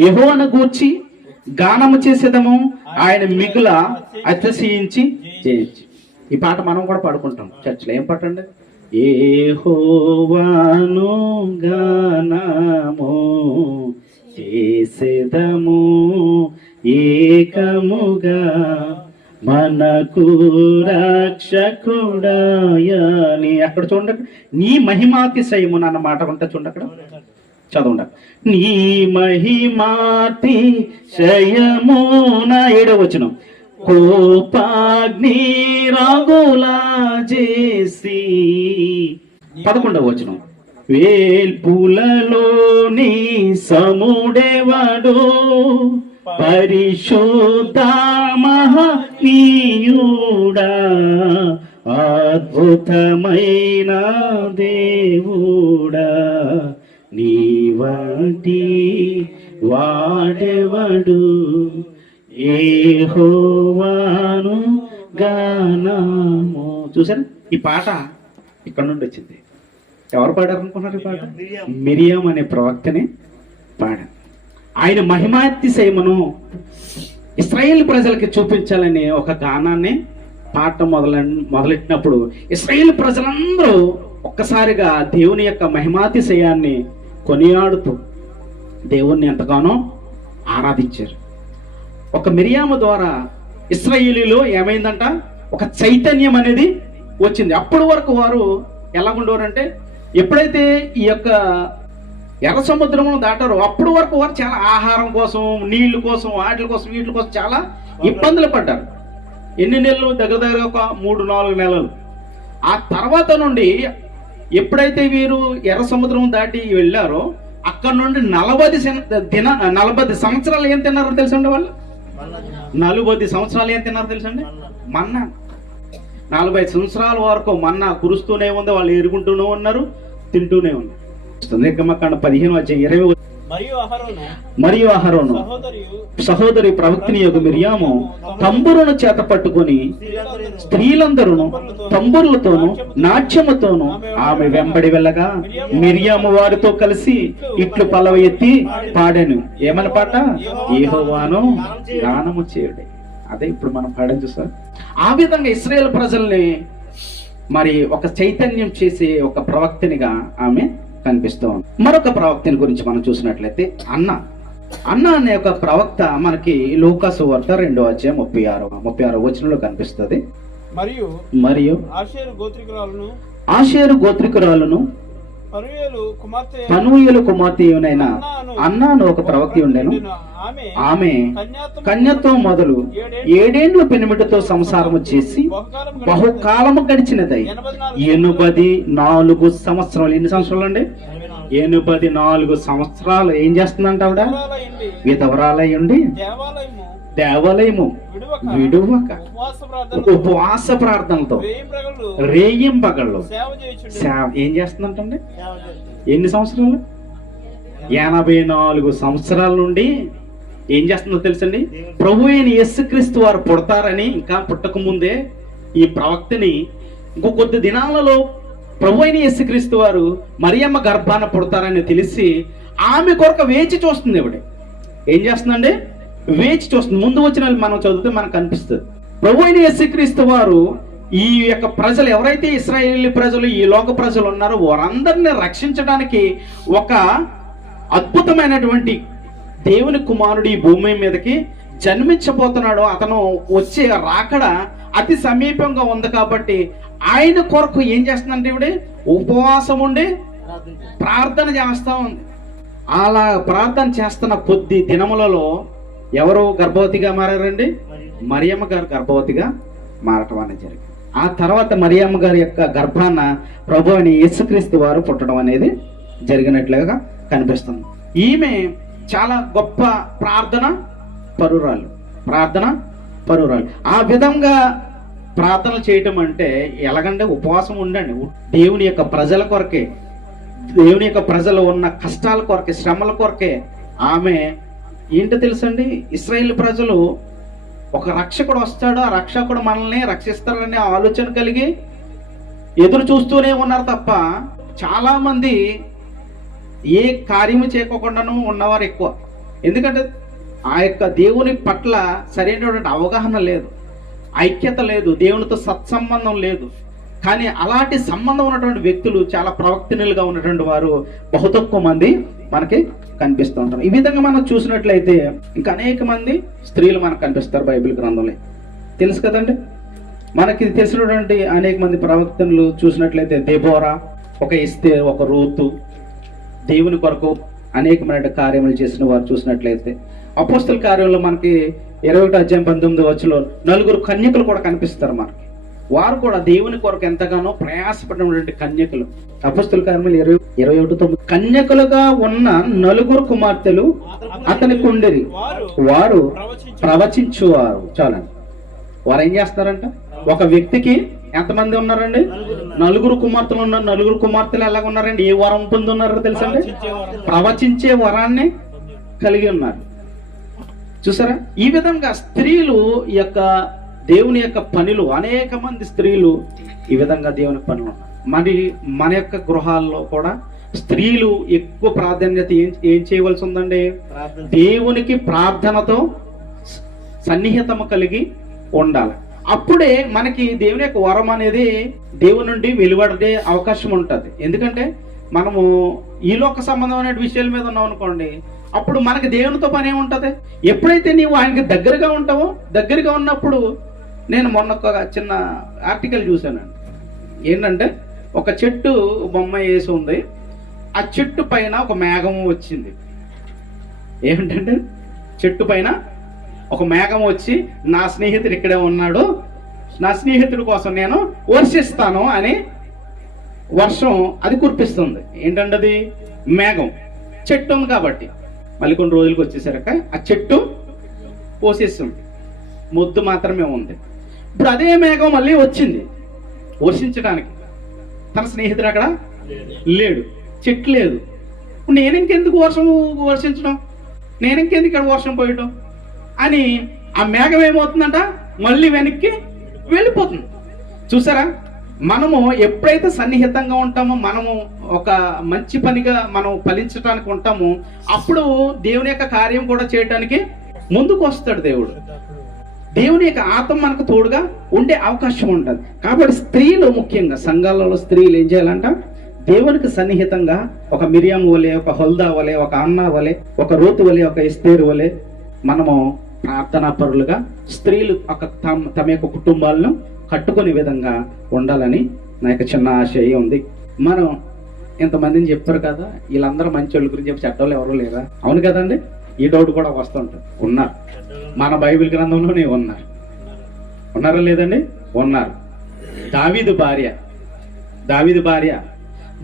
యెహోవాను గూర్చి గానము చేసేదము, ఆయన మిగుల అతిశయించి చేయొచ్చు. ఈ పాట మనం కూడా పాడుకుంటాం చర్చిలో. ఏం పాట అండి? యెహోవాను గానము చేసేదము ఏకముగా, మనకు రక్షకుడాయని. అక్కడ చూడండి, నీ మహిమాతిశయము అన్న మాట ఉంటా చూడండి అక్కడ, చదవండి. నీ మహిమాతిశయమున 7వ వచనం, కోపాగ్ని రాగులా చేసి. 11వ వచనం, వేల్పులలోని సముడేవాడు, పరిశుద్ధ మహనీయుడా, అద్భుతమైన దేవుడా, నీ వంటి వాడెవడు, యెహోవాను గానము. చూసారా, ఈ పాట ఇక్కడ నుండి వచ్చింది. ఎవరు పాడారు అనుకున్నారు? ఈ పాట మిరియాం అనే ప్రవక్తని పాడారు. ఆయన మహిమాతిశయమును ఇశ్రాయేల్ ప్రజలకి చూపించాలని ఒక గానాన్ని పాట మొదలెట్టినప్పుడు ఇశ్రాయేల్ ప్రజలందరూ ఒక్కసారిగా దేవుని యొక్క మహిమాతిశయాన్ని కొనియాడుతూ దేవుణ్ణి ఎంతగానో ఆరాధించారు. ఒక మిరియాము ద్వారా ఇశ్రాయేలీలో ఏమైందంట, ఒక చైతన్యం అనేది వచ్చింది. అప్పటి వరకు వారు ఎలాగుండేవారంటే, ఎప్పుడైతే ఈ యొక్క ఎర్ర సముద్రమును దాటారో అప్పటి వరకు వారు చాలా ఆహారం కోసం, నీళ్ల కోసం, వాటి కోసం, వీటి కోసం చాలా ఇబ్బందులు పడ్డారు. ఎన్ని నెలలు? దగ్గర దగ్గర ఒక 3-4 నెలలు. ఆ తర్వాత నుండి ఎప్పుడైతే వీరు ఎర్ర సముద్రం దాటి వెళ్ళారో అక్కడ నుండి 40 సంవత్సరాలు ఏం తిన్నారో తెలుసండి వాళ్ళు? 40 సంవత్సరాలు ఏం తిన్నారో తెలుసండి? మన్నా. 40 సంవత్సరాల వరకు మన్నా కురుస్తూనే ఉంది, వాళ్ళు ఎరుగుంటూనే ఉన్నారు, తింటూనే ఉన్నారు. నిర్గమకాండ 15:20, మరియు అహరోను సహోదరి ప్రవక్తిని యొక్క మిరియాము తంబురును చేత పట్టుకొని స్త్రీలందరూ తంబురులతోనూ నాట్యముతోనూ ఆమె వెంబడి వెళ్ళగా, మిరియాము వారితో కలిసి ఇట్లు పల్లవ ఎత్తి పాడాను. ఏమని పాట? యెహోవాను గానము చేయుడి. అదే ఇప్పుడు మనం పాడాం చూసారు. ఆ విధంగా ఇశ్రాయేల్ ప్రజల్ని మరి ఒక చైతన్యం చేసే ఒక ప్రవక్తనిగా ఆమె కనిపిస్తూ. మరొక ప్రవక్తని గురించి మనం చూసినట్లయితే అన్న అనే ఒక ప్రవక్త మనకి లూకాసు వార్త 2:36 వచనంలో కనిపిస్తుంది. మరియు ఆషేరు గోత్రికురాలను పనూయేలు కుమార్తెయునైన అన్నాను ఒక ప్రవక్త ఉండెను. ఆమె కన్యతో మొదలు 7 ఏండ్లు పెనిమిటితో సంసారము చేసి బహుకాలము గడిచినదై 84 సంవత్సరాలు. ఎన్ని సంవత్సరాలు అండి? 84 సంవత్సరాలు ఏం చేస్తుందంట ఆవిడ? విధవరాలై ఉండి దేవాలయము విడువక ఉపవాస ప్రార్థనలతో రేయింపగళ్ళు సేవ ఏం చేస్తుందంటండి? ఎన్ని సంవత్సరాలు? 84 సంవత్సరాల నుండి ఏం చేస్తుందో తెలుసండి? ప్రభు అయిన యేసుక్రీస్తు వారు పుడతారని ఇంకా పుట్టక ముందే ఈ ప్రవక్తని ఇంకో కొద్ది దినాలలో ప్రభు అయిన యేసుక్రీస్తు వారు మరియమ్మ గర్భాన పుడతారని తెలిసి ఆమె కొరకు వేచి చూస్తుంది. ఇవిడ ఏం చేస్తుందండి? వేచి చూస్తుంది. ముందు వచ్చిన మనం చదివితే మనకు కనిపిస్తుంది. ప్రభు అయిన యేసుక్రీస్తు వారు ఈ యొక్క ప్రజలు ఎవరైతే ఇశ్రాయేలీ ప్రజలు, ఈ లోక ప్రజలు ఉన్నారో వారందరిని రక్షించడానికి ఒక అద్భుతమైనటువంటి దేవుని కుమారుడు ఈ భూమి మీదకి జన్మించబోతున్నాడు. అతను వచ్చే రాకడ అతి సమీపంగా ఉంది కాబట్టి ఆయన కొరకు ఏం చేస్తుందంటే ఇవిడే ఉపవాసం ఉండి ప్రార్థన చేస్తా ఉంది. అలా ప్రార్థన చేస్తున్న కొద్ది దినములలో ఎవరు గర్భవతిగా మారారండి? మరియమ్మ గారు గర్భవతిగా మారటం అనేది జరిగింది. ఆ తర్వాత మరియమ్మ గారి యొక్క గర్భాన ప్రభు అని యేసుక్రీస్తు వారు పుట్టడం అనేది జరిగినట్లుగా కనిపిస్తుంది. ఈమె చాలా గొప్ప ప్రార్థన పరురాలు. ఆ విధంగా ప్రార్థనలు చేయటం అంటే ఎలాగంటే ఉపవాసం ఉండండి, దేవుని యొక్క ప్రజల కొరకే, దేవుని యొక్క ప్రజలు ఉన్న కష్టాల కొరకే, శ్రమల కొరకే. ఆమె ఏంటో తెలుసండి, ఇశ్రాయేలు ప్రజలు ఒక రక్షకుడు వస్తాడు, ఆ రక్షకుడు మనల్ని రక్షిస్తాడనే ఆలోచన కలిగి ఎదురు చూస్తూనే ఉన్నారు తప్ప చాలా మంది ఏ కార్యము చేయకోకుండాను ఉన్నవారు ఎక్కువ. ఎందుకంటే ఆ యొక్క దేవుని పట్ల సరైనటువంటి అవగాహన లేదు, ఐక్యత లేదు, దేవునితో సత్సంబంధం లేదు. కానీ అలాంటి సంబంధం ఉన్నటువంటి వ్యక్తులు, చాలా ప్రవక్తనులుగా ఉన్నటువంటి వారు బహు తక్కువ మంది మనకి కనిపిస్తూ ఉంటారు. ఈ విధంగా మనం చూసినట్లయితే ఇంకా అనేక మంది స్త్రీలు మనకు కనిపిస్తారు బైబిల్ గ్రంథంలో, తెలుసు కదండి. మనకి తెలిసినటువంటి అనేక మంది ప్రవక్తనులు చూసినట్లయితే దెబోరా, ఒక ఎస్తేరు, ఒక రూతు, దేవుని కొరకు అనేకమైన కార్యములు చేసిన వారు చూసినట్లయితే అపోస్తల కార్యంలో మనకి 21:19 నలుగురు కన్యకులు కూడా కనిపిస్తారు మనకి. వారు కూడా దేవుని కొరకు ఎంతగానో ప్రయాసపడినటువంటి కన్యకులు. అపోస్తల కార్యములు 21:9 కన్యకులుగా ఉన్న నలుగురు కుమార్తెలు అతనికి ఉండేది, వారు ప్రవచించువారు. చాలండి. వారు ఏం చేస్తారంట, ఒక వ్యక్తికి ఎంతమంది ఉన్నారండి, నలుగురు కుమార్తెలు ఉన్నారు. నలుగురు కుమార్తెలు ఎలాగ ఉన్నారండి, ఏ వరం పొంది ఉన్నారో తెలుసండి, ప్రవచించే వరాన్ని కలిగి ఉన్నారు. చూసారా, ఈ విధంగా స్త్రీలు యొక్క దేవుని యొక్క పనులు, అనేక మంది స్త్రీలు ఈ విధంగా దేవుని పనులు ఉన్నారు. మరి మన యొక్క గృహాల్లో కూడా స్త్రీలు ఎక్కువ ప్రాధాన్యత ఏం చేయవలసి ఉందండి, దేవునికి ప్రార్థనతో సన్నిహితము కలిగి ఉండాలి. అప్పుడే మనకి దేవుని యొక్క వరం అనేది దేవుని నుండి వెలువడే అవకాశం ఉంటుంది. ఎందుకంటే మనము ఈ లోక సంబంధమైన విషయాల మీద ఉన్నాం అనుకోండి, అప్పుడు మనకి దేవునితో పని ఏముంటుంది. ఎప్పుడైతే నీవు ఆయనకి దగ్గరగా ఉంటావో, దగ్గరగా ఉన్నప్పుడు, నేను మొన్న ఒక చిన్న ఆర్టికల్ చూశానండి. ఏంటంటే ఒక చెట్టు బొమ్మ వేసి ఉంది, ఆ చెట్టు పైన ఒక మేఘం వచ్చింది. ఏమిటంటే చెట్టు పైన ఒక మేఘం వచ్చి, నా స్నేహితుడు ఇక్కడే ఉన్నాడు, నా స్నేహితుడి కోసం నేను వర్షిస్తాను అని వర్షం అది కురిపిస్తుంది. ఏంటంటే అది మేఘం, చెట్టు ఉంది కాబట్టి. మళ్ళీ కొన్ని రోజులకు వచ్చేసరికి ఆ చెట్టు పోసేస్తుంది, మొద్దు మాత్రమే ఉంది. ఇప్పుడు అదే మేఘం మళ్ళీ వచ్చింది వర్షించడానికి. తన స్నేహితుడు అక్కడ లేడు, చెట్టు లేదు. నేను ఇంకెందుకు వర్షించడం, నేను ఇంకెందుకు ఇక్కడ వర్షం పోయటం అని ఆ మేఘం ఏమవుతుందంట, మళ్ళీ వెనక్కి వెళ్ళిపోతుంది. చూసారా, మనము ఎప్పుడైతే సన్నిహితంగా ఉంటామో, మనము ఒక మంచి పనిగా మనం ఫలించడానికి ఉంటామో, అప్పుడు దేవుని యొక్క కార్యం కూడా చేయడానికి ముందుకు వస్తాడు దేవుడు. దేవుని యొక్క ఆత్మ మనకు తోడుగా ఉండే అవకాశం ఉంటుంది. కాబట్టి స్త్రీలు, ముఖ్యంగా సంఘాలలో స్త్రీలు ఏం చేయాలంట, దేవునికి సన్నిహితంగా ఒక మిరియం వలె, ఒక హొల్దా వలె, ఒక అన్న వలె, ఒక రూతు వలె, ఒక ఎస్తేరు వలె మనము ప్రార్థనా పరులుగా స్త్రీలు తమ యొక్క కుటుంబాలను కట్టుకునే విధంగా ఉండాలని నా యొక్క చిన్న ఆశయం ఉంది. మనం ఇంతమందిని చెప్పారు కదా, వీళ్ళందరూ మంచి వాళ్ళ గురించి చెప్పి చెడ్డోళ్ళు ఎవరు లేరా? అవును కదండి, ఈ డౌట్ కూడా వస్తుంటుంది. ఉన్నారు, మన బైబిల్ గ్రంథంలోనే ఉన్నారు. ఉన్నారా లేదండి? ఉన్నారు. దావీదు భార్య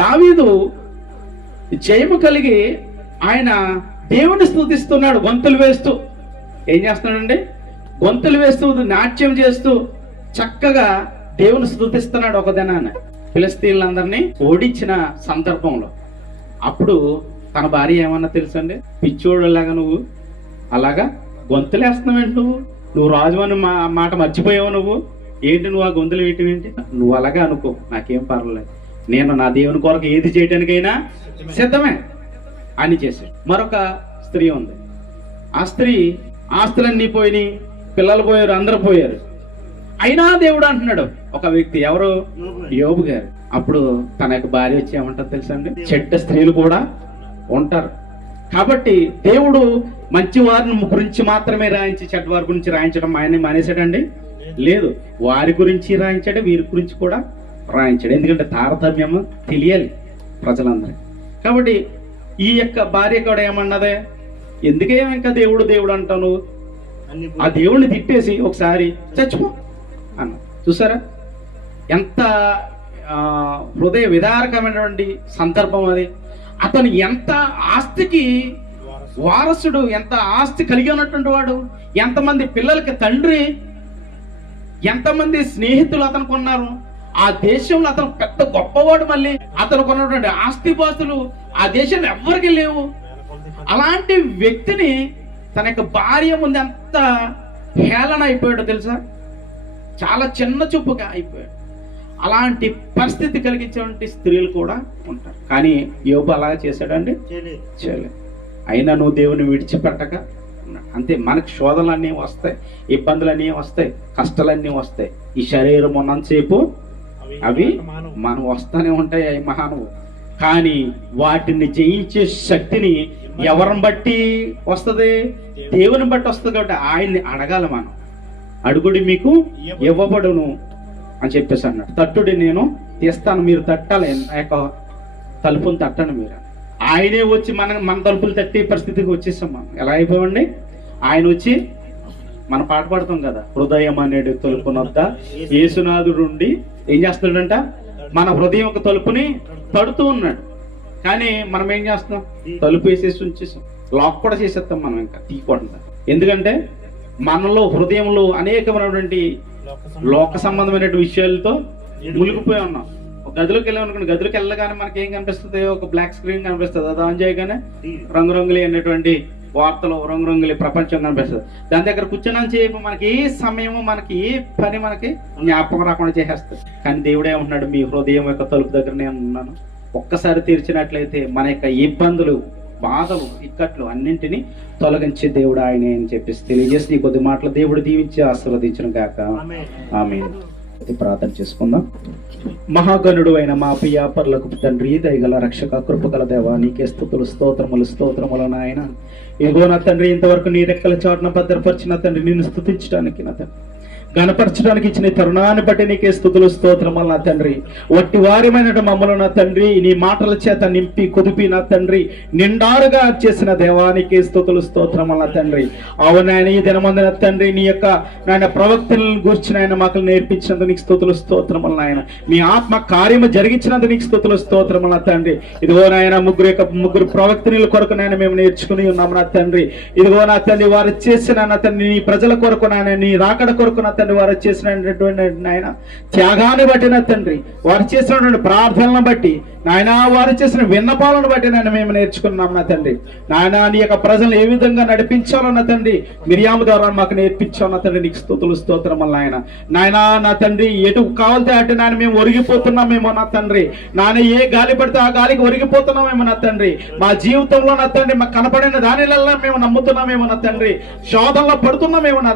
దావీదు జయము కలిగి ఆయన దేవుని స్తుతిస్తున్నాడు, గొంతులు వేస్తూ. ఏం చేస్తున్నాడండి, గొంతులు వేస్తూ, నాట్యం చేస్తూ చక్కగా దేవుని స్తుతిస్తున్నాడు. ఒక దినాన ఫిలిష్తీయులందరినీ ఓడించిన సందర్భంలో అప్పుడు తన భార్య ఏమన్నా తెలుసండి, పిచ్చోడులాగా నువ్వు అలాగా గొంతులేస్తున్నావేంటి, నువ్వు రాజు అని మాట మర్చిపోయావు, ఏంటి నువ్వు ఆ గొంతులు వేయటం ఏంటి, నువ్వు అలాగే అనుకో, నాకేం పర్వాలేదు, నేను నా దేవుని కొరకు ఏది చేయటానికైనా సిద్ధమే అని చేశాడు. మరొక స్త్రీ ఉంది, ఆ స్త్రీ ఆస్తులన్నీ పోయినాయి, పిల్లలు పోయారు, అందరూ పోయారు. అయినా దేవుడు అంటున్నాడు, ఒక వ్యక్తి, ఎవరు, యోబు గారు. అప్పుడు తన యొక్క భార్య వచ్చి ఏమంటారు తెలుసండి, చెడ్డ స్త్రీలు కూడా ఉంటారు. కాబట్టి దేవుడు మంచి వారిని గురించి మాత్రమే రాయించి చెడ్డవారి గురించి రాయించడం ఆయన మానేశాడండి? లేదు, వారి గురించి రాయించాడు, వీరి గురించి కూడా రాయించాడు. ఎందుకంటే తారతమ్యము తెలియాలి ప్రజలందరికీ. కాబట్టి ఈ యొక్క భార్య కూడా ఏమన్నదే, ఎందుకే ఇంకా దేవుడు దేవుడు అంటాను, ఆ దేవుడిని తిట్టేసి ఒకసారి చచ్చిపో అన్న. చూసారా ఎంత హృదయ విదారకమైనటువంటి సందర్భం అది. అతను ఎంత ఆస్తికి వారసుడు, ఎంత ఆస్తి కలిగి ఉన్నటువంటి వాడు, ఎంతమంది పిల్లలకి తండ్రి, ఎంతమంది స్నేహితులు అతనికి ఉన్నారు, ఆ దేశంలో అతను పెద్ద గొప్పవాడు, మళ్ళీ అతనికి ఉన్నటువంటి ఆస్తిపాస్తులు ఆ దేశంలో ఎవ్వరికి లేవు. అలాంటి వ్యక్తిని తన యొక్క భార్య ముందు ఎంత హేళన అయిపోయాడో తెలుసా, చాలా చిన్న చూపుగా అయిపోయాడు. అలాంటి పరిస్థితి కలిగించేటువంటి స్త్రీలు కూడా ఉంటారు. కానీ యోబు అలాగా చేశాడండి, చేయలేదు. అయినా నువ్వు దేవుని విడిచిపెట్టక ఉన్నాడు. అంతే. మనకు శోధనలన్నీ వస్తాయి, ఇబ్బందులన్నీ వస్తాయి, కష్టాలన్నీ వస్తాయి. ఈ శరీరం ఉన్నంతసేపు అవి మనం వస్తూనే ఉంటాయి, అవి మహానువు. కానీ వాటిని జయించే శక్తిని ఎవరిని బట్టి వస్తుంది? దేవుని బట్టి వస్తుంది. కాబట్టి ఆయన్ని అడగాలి మనం. అడుగుడి మీకు ఇవ్వబడును అని చెప్పేసి అన్నాడు. తట్టుడి నేను తీస్తాను, మీరు తట్టాలి, ఆ యొక్క తలుపుని తట్టండి మీరు. ఆయనే వచ్చి మన తలుపులు తట్టి పరిస్థితికి వచ్చేసాం మనం. ఎలా అయిపోయింది? ఆయన వచ్చి మన పాట పాడుతాం కదా, హృదయం అనేది తలుపునొద్ద యేసునాథుడు ఉండి ఏం చేస్తాడంట, మన హృదయం ఒక తలుపుని తడుతూ ఉన్నాడు. కానీ మనం ఏం చేస్తాం? తలుపు వేసేసి ఉంచేసాం, లాక్ కూడా చేసేస్తాం మనం, ఇంకా తీయకుండా. ఎందుకంటే మనలో హృదయంలో అనేకమైనటువంటి లోక సంబంధమైన విషయాలతో మునిగిపోయి ఉన్నాం. ఒక గదిలోకి వెళ్ళామనుకోండి, గదిలోకి వెళ్ళగానే మనకి ఏం కనిపిస్తుంది? ఒక బ్లాక్ స్క్రీన్ కనిపిస్తుంది. అది ఆన్ చేయగానే రంగురంగులు అనేటువంటి వార్తలు, రంగురంగుల ప్రపంచం కనిపిస్తుంది. దాని దగ్గర కూర్చున్నాను చెప్పి మనకి ఏ సమయము, మనకి ఏ పని మనకి జ్ఞాపకం రాకుండా చేసేస్తుంది. కానీ దేవుడే ఉంటున్నాడు, మీ హృదయం యొక్క తలుపు దగ్గర నేను ఉన్నాను. ఒక్కసారి తీర్చినట్లయితే మన యొక్క ఇబ్బందులు, బాధలు, ఇక్కట్లు అన్నింటినీ తొలగించే దేవుడు ఆయనే అని చెప్పేసి తెలియజేసి నీ కొద్ది మాటలు దేవుడు దీవించి ఆశీర్వదించును గాక. ఆమేన్. ప్రార్థన చేసుకుందాం. మహాగణుడు అయిన మా ప్రియ పరలోక తండ్రి, దయగల రక్షక, కృపగల దేవా, నీకే స్తుతులు, స్తోత్రములు నాయన. ఇదిగో నా తండ్రి, ఇంతవరకు నీ రెక్కల చాటున భద్రపరిచిన తండ్రి, నిన్ను స్తుతించడానికి నా తండ్రి, గణపరచడానికి ఇచ్చిన తరుణాన్ని బట్టి నీకే స్తుతులు, స్తోత్రములు నా తండ్రి. వట్టి వారిమైన మమ్మల్ని నా తండ్రి నీ మాటల చేత నింపి కుదిపి నా తండ్రి నిండారుగా చేసిన దేవానికి స్తుతులు, స్తోత్రములు నా తండ్రి. అవునాయన, ఈ దినమందున తండ్రి నీ యొక్క నాయన ప్రవక్తలను గూర్చిన ఆయన మాకు నేర్పించినందుకు నీకు స్తుతులు, స్తోత్రములు నాయన. మీ ఆత్మ కార్యము జరిగించినందుకు నీకు స్తుతులు, స్తోత్రములు నా తండ్రి. ఇదిగో నాయన, ముగ్గురు ప్రవక్తల కొరకు నాయన మేము నేర్చుకుని ఉన్నాము నా తండ్రి. ఇదిగో నా తండ్రి, వారు చేసిన నా తండ్రి నీ ప్రజల కొరకు నాయన, నీ రాకడ కొరకు నా తండ్రి వారు చేసినటువంటి నాయన త్యాగాన్ని బట్టి నా తండ్రి, వారు చేసినటువంటి ప్రార్థనలను బట్టి నాయన, వారు చేసిన విన్నపాలను బట్టి నాయన మేము నేర్చుకున్నాం నా తండ్రి. నాయన, నీ యొక్క ప్రజలను ఏ విధంగా నడిపించాలో నా తండ్రి మిరియాము ద్వారా మాకు నేర్పించావు నా తండ్రి, నీకు స్తుతులు, స్తోత్రములు నాయన. నాయన నా తండ్రి, ఎటు కావాలితే అటు నాయన మేము ఒరిగిపోతున్నామేమో నా తండ్రి. నాయన, ఏ గాలి పడితే ఆ గాలికి ఒరిగిపోతున్నామేమో నా తండ్రి. మా జీవితంలో నా తండ్రి మాకు కనపడిన దానిలల్లా మేము నమ్ముతున్నామేమో నా తండ్రి, శోధనలో పడుతున్నామేమో నా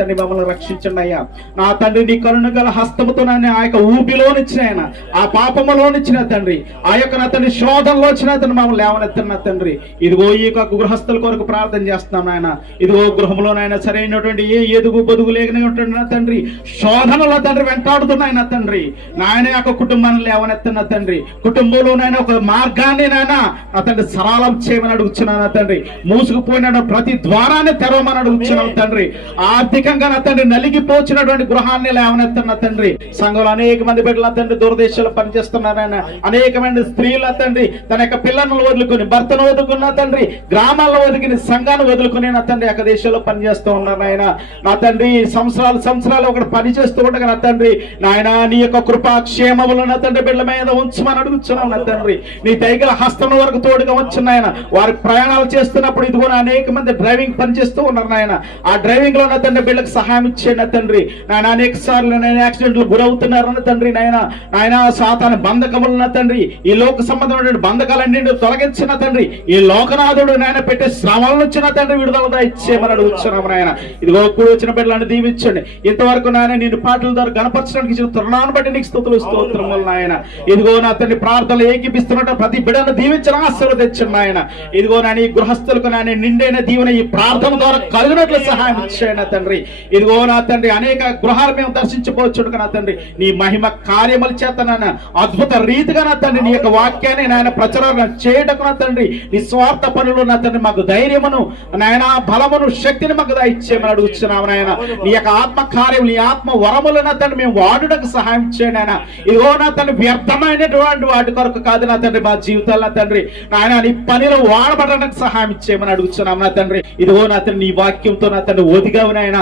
తండ్రి, మమ్మల్ని రక్షించండి అయ్యా నా తండ్రి. నీ కరుణ గల హస్తముతో నాయన ఆ యొక్క ఊపిలోనిచ్చిన ఆయన, ఆ పాపములోనిచ్చిన తండ్రి, ఆ యొక్క నా తండ్రి శోధనలో వచ్చిన తండ్రి మమ్మల్ని లేవనెత్తిన నా తండ్రి. ఇదిగో ఈ యొక్క గృహస్థుల కొరకు ప్రార్థన చేస్తున్నాం నాయన. ఇదిగో గృహంలోనైనా సరైనటువంటి ఏ ఎదుగు బొదుగు లేకపోయినటువంటి నా తండ్రి శోధనలో తండ్రి వెంటాడుతున్నాయి నా తండ్రి. నాయన యొక్క కుటుంబాన్ని లేవనెత్తిన తండ్రి, కుటుంబంలోనైనా ఒక మార్గాన్ని నాయన నా తండ్రి సరళం చేయమని అడుగుచున్నా నా తండ్రి. మూసుకుపోయిన ప్రతి ద్వారాన్ని తెరవమని అడుగుచున్నాం తండ్రి. ఆర్థికంగా నా తండ్రి నలిగిపోచినటువంటి గృహాన్ని లేవనెత్తున్న తండ్రి. సంఘంలో అనేక మంది బిడ్డల తండ్రి దూరదేశాలు పనిచేస్తున్నారని, అనేకమైన స్త్రీల తండ్రి తన యొక్క పిల్లలను వదులుకొని, భర్తను వదులుకున్న తండ్రి, గ్రామాల్లో వదిలిన సంఘాన్ని వదులుకుని నా తండ్రి యొక్క దేశంలో పనిచేస్తూ ఉన్నారు ఆయన. నా తండ్రి సంవత్సరాలు ఒకటి పని చేస్తూ ఉండగా నా తండ్రి నాయన, నీ యొక్క కృపా క్షేమములు నా తండ్రి బిడ్డల మీద ఉంచమని అడుగుతున్నాం నా తండ్రి. నీ దైగల హస్తం వరకు తోడుగా ఉంచున్నాయన. వారి ప్రయాణాలు చేస్తున్నప్పుడు ఇదిగో అనేక మంది డ్రైవింగ్ పని చేస్తూ ఉన్నారు నాయన. ఆ డ్రైవింగ్ లో నా తండ్రి బిడ్డలకు సహాయం ఇచ్చే నా తండ్రి. నాయన, అనేక సార్లు నేను యాక్సిడెంట్లు గురవుతున్నారు నా తండ్రి. నాయన సాతాను బంధకములు నా తండ్రి, ఈ లోక సంబంధమైన బంధకాలన్నీ తొలగించిన తండ్రి, ఈ లోకనాథుడు నాయన పెట్టే శ్రమల నుంచి నా తండ్రి విడుదల ఇచ్చేమని అడుగుతున్నాము నాయన. ఇదిగో కూడి వచ్చిన బిడ్డలను దీవించండి. ఇంతవరకు నాయన నేను పాటల ద్వారా గణపరచడానికి ఇచ్చిన తరుణాన్ని బట్టి నీకు స్తుతులు, స్తోత్రములు నాయన. ఇదిగో నా తండ్రి ప్రార్థనలు ఏకీపిస్తున్నట్టు ప్రతి బిడ్డను దీవించిన ఆశీర్వదించండి నాయన. ఇదిగో నాయన, ఈ గృహస్థులకు నాయన నిండైన దీవెన ఈ ప్రార్థన ద్వారా కలిగినట్లు సహాయం ఇచ్చేయండి నా తండ్రి. ఇదిగో నా తండ్రి, అనేక గృహాలు మేము దర్శించుకోవచ్చు నా తండ్రి. నీ మహిమ కార్యముల చేత నాయన అద్భుత రీతిగా నా తండ్రి నీ యొక్క వాక్యాన్ని నాయన ప్రచారం చేయటకు నా తండ్రి, నీ స్వార్థ పనులు నా తండ్రి మాకు ధైర్యమును నాయన, బలమును, శక్తిని మాకు దయచేయమని అడుగుతున్నాము నాయన. నీ యొక్క ఆత్మ కార్యములు, నీ ఆత్మ వరములు నా తండ్రి మేము వాడుటకు సహాయం చేయండి నాయన. ఇదిగో నా తండ్రి, వ్యర్థమైనటువంటి వాటి కొరకు కాదు నా తండ్రి మా జీవితాల్లో తండ్రి నాయన, నీ పనిలో వాడబడడానికి సహాయం చేయమని అడుగుతున్నాము నా తండ్రి. ఇదిగో నా తండ్రి, నీ వాక్యంతో నా తండ్రి ఒదిగావు నాయన.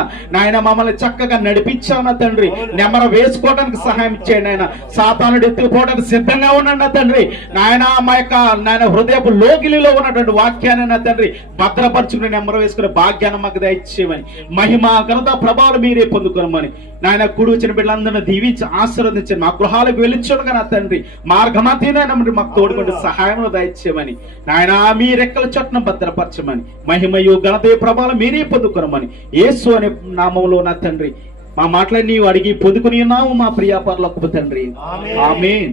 మమ్మల్ని చక్కగా నడిపించావు నా తండ్రి. నెమర వేసుకోవడానికి సహాయం చేయండి నాయన. సాతానుడు ఎత్తుకుపోవడానికి సిద్ధంగా ఉన్నాడు నా తండ్రి. నాయన మా యొక్క నాయన హృదయపు లోగిలిలో ఉన్నటువంటి వాక్యాన్ని నా తండ్రి భద్రపరుచుకుని నెమర వేసుకునే భాగ్యాన్ని మాకు దయచేయమని, మహిమ ఘనత ప్రభావాలు మీరే పొందుకోమని నాయన. కూడి వచ్చిన బిడ్డలందరినీ దీవించి ఆశీర్వదించండి. మా గృహాలకు వెళ్ళించుడుగా నా తండ్రి మార్గమతీనైనా మాకు తోడుకుంటే సహాయం దయచేయమని నాయన. మీ రెక్కల చొట్టున భద్రపరచమని, మహిమయు ఘనత ప్రభావాలు మీరే పొందుకోమని యేసు అనే నామంలో నా తండ్రి మా మాటలన్నీ అడిగి పొందుకుని ఉన్నాము మా ప్రియ పరలోకపు తండ్రి. ఆమేన్.